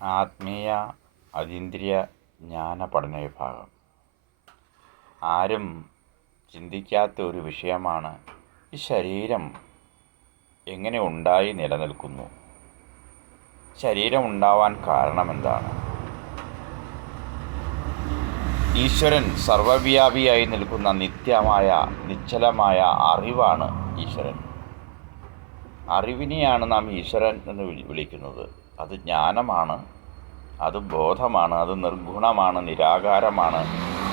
ആത്മീയ അതീന്ദ്രിയ ജ്ഞാന പഠന വിഭാഗം. ആരും ചിന്തിക്കാത്ത ഒരു വിഷയമാണ് ഈ ശരീരം എങ്ങനെ ഉണ്ടായി നിലനിൽക്കുന്നു, ശരീരം ഉണ്ടാവാൻ കാരണമെന്താണ്. ഈശ്വരൻ സർവവ്യാപിയായി നിൽക്കുന്ന നിത്യമായ നിശ്ചലമായ അറിവാണ് ഈശ്വരൻ. അറിവിനെയാണ് നാം ഈശ്വരൻ എന്ന് വിളിക്കുന്നത്. അത് ജ്ഞാനമാണ്, അത് ബോധമാണ്, അത് നിർഗുണമാണ്, നിരാകാരമാണ്,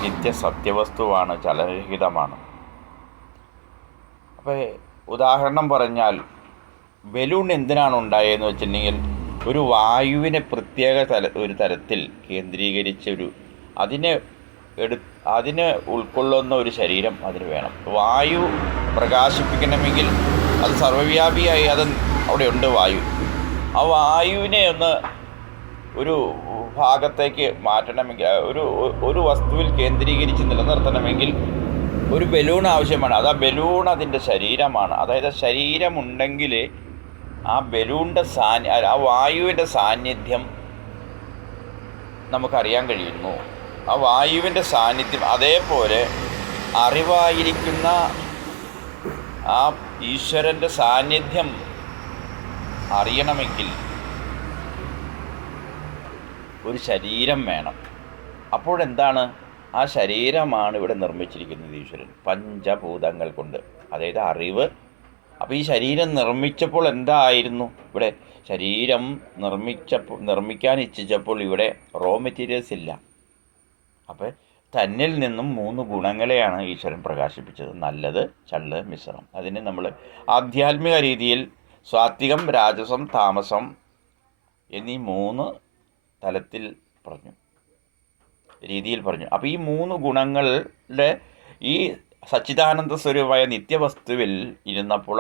നിത്യസത്യവസ്തുവാണ്, ചലനരഹിതമാണ്. അപ്പോൾ ഉദാഹരണം പറഞ്ഞാൽ, ബലൂൺ എന്തിനാണ് ഉണ്ടായതെന്ന് വെച്ചിട്ടുണ്ടെങ്കിൽ ഒരു വായുവിനെ പ്രത്യേക ഒരു തരത്തിൽ കേന്ദ്രീകരിച്ചൊരു അതിനെ ഉൾക്കൊള്ളുന്ന ഒരു ശരീരം അതിന് വേണം. വായു പ്രകാശിപ്പിക്കണമെങ്കിൽ അത് സർവ്വവ്യാപിയായി അത് അവിടെ ഉണ്ട് വായു. ആ വായുവിനെ ഒന്ന് ഒരു ഭാഗത്തേക്ക് മാറ്റണമെങ്കിൽ, ഒരു വസ്തുവിൽ കേന്ദ്രീകരിച്ച് നിലനിർത്തണമെങ്കിൽ ഒരു ബലൂൺ ആവശ്യമാണ്. അത് ആ ബലൂൺ അതിൻ്റെ ശരീരമാണ്. അതായത് ശരീരമുണ്ടെങ്കിൽ ആ ബലൂണിൻ്റെ ആ വായുവിൻ്റെ സാന്നിധ്യം നമുക്കറിയാൻ കഴിയുന്നു. ആ വായുവിൻ്റെ സാന്നിധ്യം, അതേപോലെ അറിവായിരിക്കുന്ന ആ ഈശ്വരൻ്റെ സാന്നിധ്യം അറിയണമെങ്കിൽ ഒരു ശരീരം വേണം. അപ്പോഴെന്താണ്? ആ ശരീരമാണ് ഇവിടെ നിർമ്മിച്ചിരിക്കുന്നത് ഈശ്വരൻ പഞ്ചഭൂതങ്ങൾ കൊണ്ട്, അതായത് അറിവ്. അപ്പോൾ ഈ ശരീരം നിർമ്മിച്ചപ്പോൾ എന്തായിരുന്നു ഇവിടെ? ശരീരം നിർമ്മിക്കാൻ ഇച്ഛിച്ചപ്പോൾ ഇവിടെ റോ മെറ്റീരിയൽസ് ഇല്ല. അപ്പോൾ തന്നിൽ നിന്നും 3 ഗുണങ്ങളെയാണ് ഈശ്വരൻ പ്രകാശിപ്പിച്ചത്: നല്ലത്, ചള്ള്, മിശ്രം. അതിന് നമ്മൾ ആധ്യാത്മിക രീതിയിൽ സാത്വികം, രാജസം, താമസം എന്നീ 3 തലത്തിൽ രീതിയിൽ പറഞ്ഞു. അപ്പോൾ ഈ 3 ഗുണങ്ങളുടെ ഈ സച്ചിദാനന്ദ സ്വരൂപമായ നിത്യവസ്തുവിൽ ഇരുന്നപ്പോൾ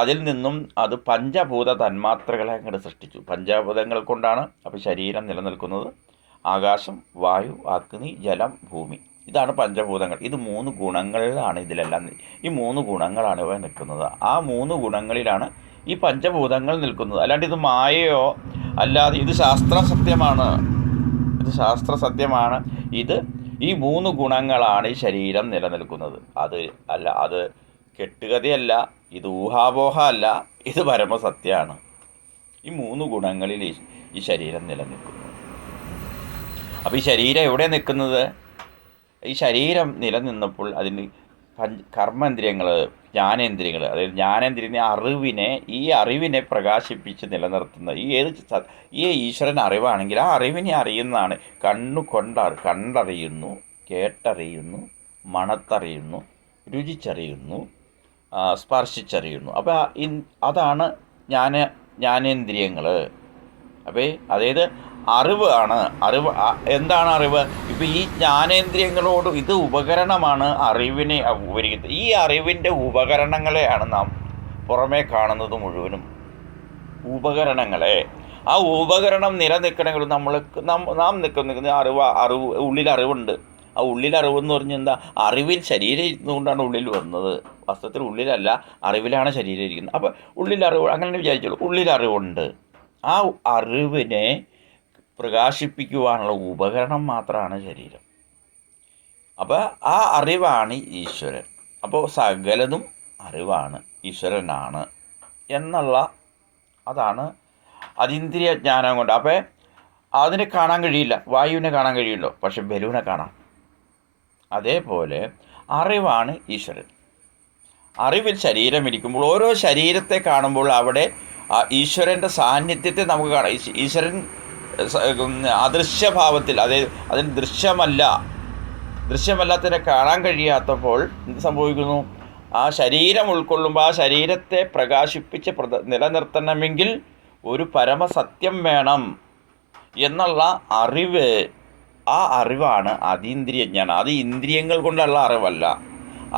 അതിൽ നിന്നും അത് പഞ്ചഭൂത തന്മാത്രകളെ അങ്ങോട്ട് സൃഷ്ടിച്ചു. പഞ്ചഭൂതങ്ങൾ കൊണ്ടാണ് അപ്പോൾ ശരീരം നിലനിൽക്കുന്നത്. ആകാശം, വായു, അഗ്നി, ജലം, ഭൂമി. ഇതാണ് പഞ്ചഭൂതങ്ങൾ. ഇത് 3 ഗുണങ്ങളിലാണ് ഇതിലെല്ലാം. ഈ 3 ഗുണങ്ങളാണ് ഇവ നിൽക്കുന്നത്. ആ 3 ഗുണങ്ങളിലാണ് ഈ പഞ്ചഭൂതങ്ങൾ നിൽക്കുന്നത്. അല്ലാണ്ട് ഇത് മായയോ അല്ലാതെ, ഇത് ശാസ്ത്രസത്യമാണ്. ഈ 3 ഗുണങ്ങളാണ് ഈ ശരീരം നിലനിൽക്കുന്നത്. അത് കെട്ടുകഥയല്ല, ഇത് ഊഹാപോഹമല്ല, ഇത് പരമസത്യമാണ്. ഈ 3 ഗുണങ്ങളിൽ ഈ ശരീരം നിലനിൽക്കുന്നു. അപ്പോൾ ഈ ശരീരം എവിടെ നിൽക്കുന്നത്? ഈ ശരീരം നിലനിന്നപ്പോൾ അതിന് കർമ്മേന്ദ്രിയങ്ങൾ, ജ്ഞാനേന്ദ്രിയങ്ങൾ, അതായത് ജ്ഞാനേന്ദ്രിയ അറിവിനെ പ്രകാശിപ്പിച്ച് നിലനിർത്തുന്ന ഈ ഈശ്വരൻ അറിവാണെങ്കിൽ ആ അറിവിനെ അറിയുന്നതാണ്. കണ്ടറിയുന്നു, കേട്ടറിയുന്നു, മണത്തറിയുന്നു, രുചിച്ചറിയുന്നു, സ്പർശിച്ചറിയുന്നു. അപ്പോൾ അതാണ് ജ്ഞാനേന്ദ്രിയങ്ങൾ. അപ്പോൾ അതായത് അറിവ്. എന്താണ് അറിവ്? ഇപ്പോൾ ഈ ജ്ഞാനേന്ദ്രിയങ്ങളോട് ഇത് ഉപകരണമാണ് അറിവിനെ ഉപകരിക്കുന്നത്. ഈ അറിവിൻ്റെ ഉപകരണങ്ങളെയാണ് നാം പുറമേ കാണുന്നത് മുഴുവനും. ഉപകരണങ്ങളെ, ആ ഉപകരണം നിലനിൽക്കണമെങ്കിൽ നാം നിൽക്കുന്ന അറിവ് ഉള്ളിൽ അറിവുണ്ട്. ആ ഉള്ളിൽ അറിവെന്ന് പറഞ്ഞാൽ എന്താ? അറിവിൽ ശരീരം ഇരുന്നുകൊണ്ടാണ് ഉള്ളിൽ വന്നത്. വാസ്തവത്തിൽ ഉള്ളിലല്ല, അറിവിലാണ് ശരീരം ഇരിക്കുന്നത്. അപ്പോൾ ഉള്ളിൽ അറിവ്, അങ്ങനെ വിചാരിച്ചോളൂ. ഉള്ളിൽ അറിവുണ്ട്. ആ അറിവിനെ പ്രകാശിപ്പിക്കുവാനുള്ള ഉപകരണം മാത്രമാണ് ശരീരം. അപ്പോൾ ആ അറിവാണ് ഈശ്വരൻ. അപ്പോൾ സകലതും അറിവാണ്, ഈശ്വരനാണ് എന്നുള്ള അതാണ് അതീന്ദ്രിയ ജ്ഞാനം കൊണ്ട്. അപ്പോൾ അതിനെ കാണാൻ കഴിയില്ല, വായുവിനെ കാണാൻ കഴിയുമല്ലോ, പക്ഷെ ബലൂനെ കാണാം. അതേപോലെ അറിവാണ് ഈശ്വരൻ. അറിവിൽ ശരീരം ഇരിക്കുമ്പോൾ, ഓരോ ശരീരത്തെ കാണുമ്പോൾ അവിടെ ഈശ്വരൻ്റെ സാന്നിധ്യത്തെ നമുക്ക് കാണാം. ഈശ്വരൻ അദൃശ്യഭാവത്തിൽ, അതായത് അതിന് ദൃശ്യമല്ലാത്തതിനെ കാണാൻ കഴിയാത്തപ്പോൾ എന്ത് സംഭവിക്കുന്നു? ആ ശരീരം ഉൾക്കൊള്ളുമ്പോൾ ആ ശരീരത്തെ പ്രകാശിപ്പിച്ച് നിലനിർത്തണമെങ്കിൽ ഒരു പരമസത്യം വേണം എന്നുള്ള അറിവ്. ആ അറിവാണ് അതീന്ദ്രിയ ജ്ഞാനം. അത് ഇന്ദ്രിയങ്ങൾ കൊണ്ടുള്ള അറിവല്ല,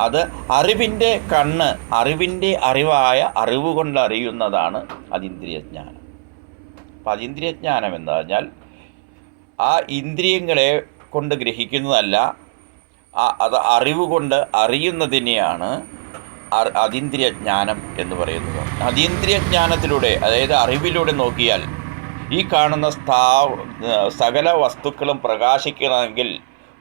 അത് അറിവിൻ്റെ കണ്ണ്, അറിവിൻ്റെ അറിവായ അറിവ് കൊണ്ട് അറിയുന്നതാണ് അതീന്ദ്രിയ ജ്ഞാനം. അപ്പം അതീന്ദ്രിയ ജ്ഞാനം എന്ന് പറഞ്ഞാൽ ആ ഇന്ദ്രിയങ്ങളെ കൊണ്ട് ഗ്രഹിക്കുന്നതല്ല, അത് അറിവ് കൊണ്ട് അറിയുന്നതിനെയാണ് അതീന്ദ്രിയ ജ്ഞാനം എന്ന് പറയുന്നത്. അതീന്ദ്രിയ ജ്ഞാനത്തിലൂടെ, അതായത് അറിവിലൂടെ നോക്കിയാൽ ഈ കാണുന്ന സകല വസ്തുക്കളും പ്രകാശിക്കണമെങ്കിൽ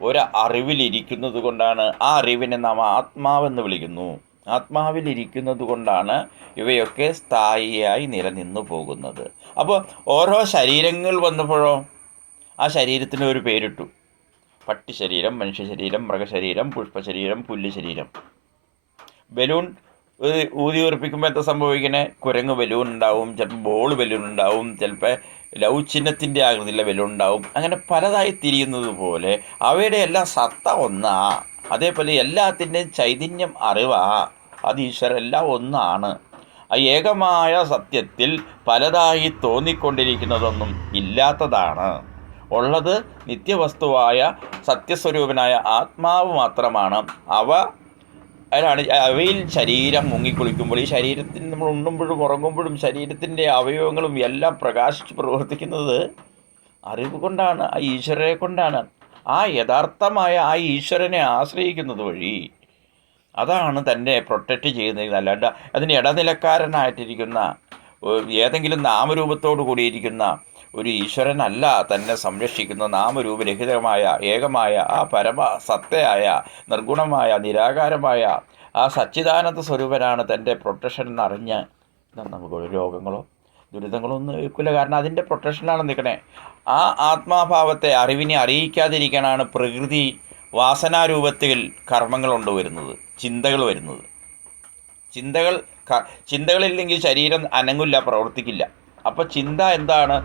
ഒരു അറിവിലിരിക്കുന്നത് കൊണ്ടാണ്. ആ അറിവിനെ നാം ആത്മാവെന്ന് വിളിക്കുന്നു. ആത്മാവിലിരിക്കുന്നത് കൊണ്ടാണ് ഇവയൊക്കെ സ്ഥായിയായി നിലനിന്നു പോകുന്നത്. അപ്പോൾ ഓരോ ശരീരങ്ങൾ വന്നപ്പോഴോ ആ ശരീരത്തിന് ഒരു പേരിട്ടു. പട്ടി ശരീരം, മനുഷ്യ ശരീരം, മൃഗശരീരം, പുഷ്പശരീരം, പുല്ല് ശരീരം. ബലൂൺ ഊതി ഉറപ്പിക്കുമ്പോൾ എന്താ സംഭവിക്കണേ? കുരങ്ങ് ബലൂൺ ഉണ്ടാവും, ചിലപ്പോൾ ബോൾ ബലൂൺ ഉണ്ടാവും, ചിലപ്പോൾ ലവ് ചിഹ്നത്തിൻ്റെ ആകൃതിയിലുള്ള ബലൂൺ ഉണ്ടാവും. അങ്ങനെ പലതായി തിരിയുന്നത് പോലെ അവയുടെ എല്ലാം സത്ത ഒന്നാ. അതേപോലെ എല്ലാത്തിൻ്റെയും ചൈതന്യം അറിവാ. അത് ഈശ്വരൻ എല്ലാം ഒന്നാണ്. ആ ഏകമായ സത്യത്തിൽ പലതായി തോന്നിക്കൊണ്ടിരിക്കുന്നതൊന്നും ഇല്ലാത്തതാണ്. ഉള്ളത് നിത്യവസ്തുവായ സത്യസ്വരൂപനായ ആത്മാവ് മാത്രമാണ്. അവയിൽ ശരീരം മുങ്ങിക്കുളിക്കുമ്പോൾ, ഈ ശരീരത്തിന് നമ്മൾ ഉണ്ണുമ്പോഴും ഉറങ്ങുമ്പോഴും ശരീരത്തിൻ്റെ അവയവങ്ങളും എല്ലാം പ്രകാശിച്ച് പ്രവർത്തിക്കുന്നത് അറിവ് കൊണ്ടാണ്, ആ ഈശ്വരനെ കൊണ്ടാണ്. ആ യഥാർത്ഥമായ ആ ഈശ്വരനെ ആശ്രയിക്കുന്നത് വഴി അതാണ് തന്നെ പ്രൊട്ടക്റ്റ് ചെയ്യുന്നത്. അല്ലാണ്ട് അതിന് ഇടനിലക്കാരനായിട്ടിരിക്കുന്ന ഏതെങ്കിലും നാമരൂപത്തോടു കൂടിയിരിക്കുന്ന ഒരു ഈശ്വരനല്ല തന്നെ സംരക്ഷിക്കുന്ന. നാമരൂപരഹിതമായ ഏകമായ ആ പരമസത്തയായ നിർഗുണമായ നിരാകാരമായ ആ സച്ചിദാനന്ദ സ്വരൂപനാണ് തൻ്റെ പ്രൊട്ടക്ഷൻ എന്നറിഞ്ഞ് നമുക്ക് രോഗങ്ങളോ ദുരിതങ്ങളോ ഒന്നും ഏൽക്കില്ല. കാരണം അതിൻ്റെ പ്രൊട്ടക്ഷനാണ് നിൽക്കണേ. ആ ആത്മാഭാവത്തെ അറിവിനെ അറിയിക്കാതിരിക്കാനാണ് പ്രകൃതി വാസനാരൂപത്തിൽ കർമ്മങ്ങൾ കൊണ്ടുവരുന്നത്, ചിന്തകൾ വരുന്നത്. ചിന്തകളില്ലെങ്കിൽ ശരീരം അനങ്ങില്ല, പ്രവർത്തിക്കില്ല. അപ്പോൾ ചിന്ത എന്താണ്?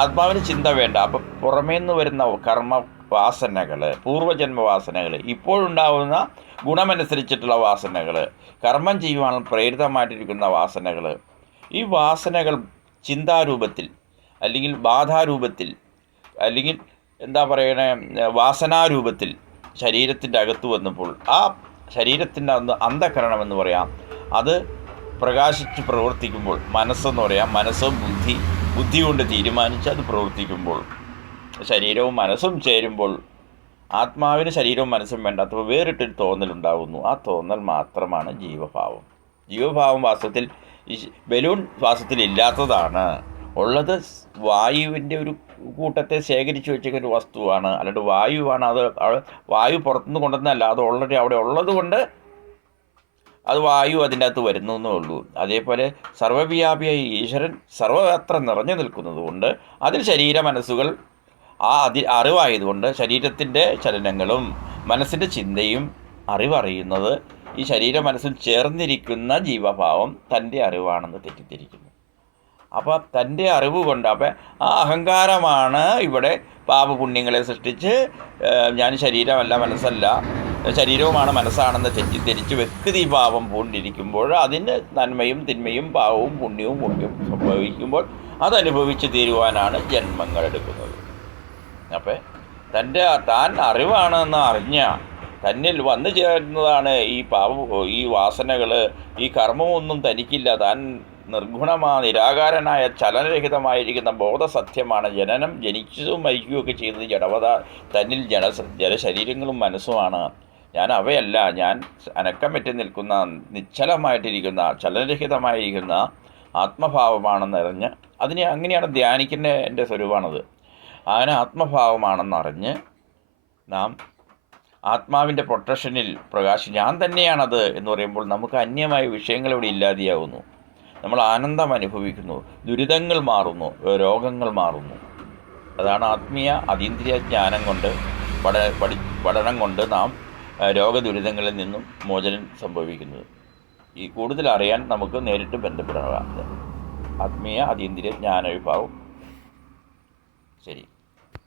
ആത്മാവിന് ചിന്ത വേണ്ട. അപ്പോൾ പുറമേ നിന്ന് വരുന്ന കർമ്മ വാസനകൾ, പൂർവ്വജന്മ വാസനകൾ, ഇപ്പോഴുണ്ടാവുന്ന ഗുണമനുസരിച്ചിട്ടുള്ള വാസനകൾ, കർമ്മം ചെയ്യുവാൻ പ്രേരിതമായിട്ടിരിക്കുന്ന വാസനകൾ, ഈ വാസനകൾ ചിന്താരൂപത്തിൽ അല്ലെങ്കിൽ ബാധാരൂപത്തിൽ അല്ലെങ്കിൽ എന്താ പറയണേ വാസനാരൂപത്തിൽ ശരീരത്തിൻ്റെ അകത്ത് വന്നപ്പോൾ ആ ശരീരത്തിൻ്റെ അന്ധകരണമെന്ന് പറയാം. അത് പ്രകാശിച്ച് പ്രവർത്തിക്കുമ്പോൾ മനസ്സെന്ന് പറയാം. മനസ്സും ബുദ്ധി കൊണ്ട് തീരുമാനിച്ച് അത് പ്രവർത്തിക്കുമ്പോൾ ശരീരവും മനസ്സും ചേരുമ്പോൾ ആത്മാവിന് ശരീരവും മനസ്സും വേണ്ടാത്തപ്പോൾ വേറിട്ടൊരു തോന്നലുണ്ടാകുന്നു. ആ തോന്നൽ മാത്രമാണ് ജീവഭാവം. ജീവഭാവം വാസ്തവത്തിൽ ഈ ബലൂൺ വാസ്തവത്തിൽ ഇല്ലാത്തതാണ്. ഉള്ളത് വായുവിൻ്റെ ഒരു കൂട്ടത്തെ ശേഖരിച്ച് വെച്ചിരിക്കുന്ന ഒരു വസ്തുവാണ്. അല്ലാണ്ട് വായുവാണ്. അത് വായു പുറത്തുനിന്ന് കൊണ്ടുവന്നല്ല, അത് ഓൾറെഡി അവിടെ ഉള്ളത് കൊണ്ട് അത് വായു അതിൻ്റെ അകത്ത് വരുന്നു എന്നേ ഉള്ളൂ. അതേപോലെ സർവ്വവ്യാപിയായി ഈശ്വരൻ സർവ്വത്ര നിറഞ്ഞു നിൽക്കുന്നത് കൊണ്ട് അതിൽ ശരീര മനസ്സുകൾ അറിവായതുകൊണ്ട് ശരീരത്തിൻ്റെ ചലനങ്ങളും മനസ്സിൻ്റെ ചിന്തയും അറിവറിയുന്നത് ഈ ശരീര മനസ്സും ചേർന്നിരിക്കുന്ന ജീവഭാവം തൻ്റെ അറിവാണെന്ന് തെറ്റിദ്ധരിക്കുന്നു. അപ്പോൾ തൻ്റെ അറിവ് കൊണ്ട് അപ്പം ആ അഹങ്കാരമാണ് ഇവിടെ പാപപുണ്യങ്ങളെ സൃഷ്ടിച്ച് ഞാൻ ശരീരമല്ല മനസ്സല്ല, ശരീരവുമാണ് മനസ്സാണെന്ന് തെറ്റിദ്ധരിച്ച് വ്യക്തിഭാവം പൂണ്ടിരിക്കുമ്പോൾ അതിന് നന്മയും തിന്മയും പാവവും പുണ്യവും സംഭവിക്കുമ്പോൾ അതനുഭവിച്ച് തീരുവാനാണ് ജന്മങ്ങൾ എടുക്കുന്നത്. അപ്പം താൻ അറിവാണെന്ന് അറിഞ്ഞ തന്നിൽ വന്നു ചേരുന്നതാണ് ഈ വാസനകൾ, ഈ കർമ്മമൊന്നും തനിക്കില്ല. താൻ നിരാകാരനായ ചലനരഹിതമായിരിക്കുന്ന ബോധസത്യമാണ്. ജനിച്ചതും മരിക്കുകയൊക്കെ ചെയ്തത് തന്നിൽ ജലശരീരങ്ങളും മനസ്സുമാണ്. ഞാൻ അവയല്ല, ഞാൻ അനക്കം പറ്റി നിൽക്കുന്ന നിശ്ചലമായിട്ടിരിക്കുന്ന ചലനരഹിതമായിരിക്കുന്ന ആത്മഭാവമാണെന്നറിഞ്ഞ് അങ്ങനെയാണ് ധ്യാനിക്കുന്ന എൻ്റെ സ്വരൂപമാണത്. അങ്ങനെ ആത്മഭാവമാണെന്നറിഞ്ഞ് നാം ആത്മാവിൻ്റെ പ്രൊട്ടക്ഷനിൽ ഞാൻ തന്നെയാണത് എന്ന് പറയുമ്പോൾ നമുക്ക് അന്യമായ വിഷയങ്ങൾ ഇവിടെ ഇല്ലാതെയാവുന്നു. നമ്മൾ ആനന്ദം അനുഭവിക്കുന്നു, ദുരിതങ്ങൾ മാറുന്നു, രോഗങ്ങൾ മാറുന്നു. അതാണ് ആത്മീയ അതീന്ദ്രിയ ജ്ഞാനം കൊണ്ട് പഠനം കൊണ്ട് നാം രോഗദുരിതങ്ങളിൽ നിന്നും മോചനം സംഭവിക്കുന്നത്. ഈ കൂടുതൽ അറിയാൻ നമുക്ക് നേരിട്ട് ബന്ധപ്പെടാം. ആത്മീയ അതീന്ദ്രിയ ജ്ഞാന വിഭാഗം. ശരി.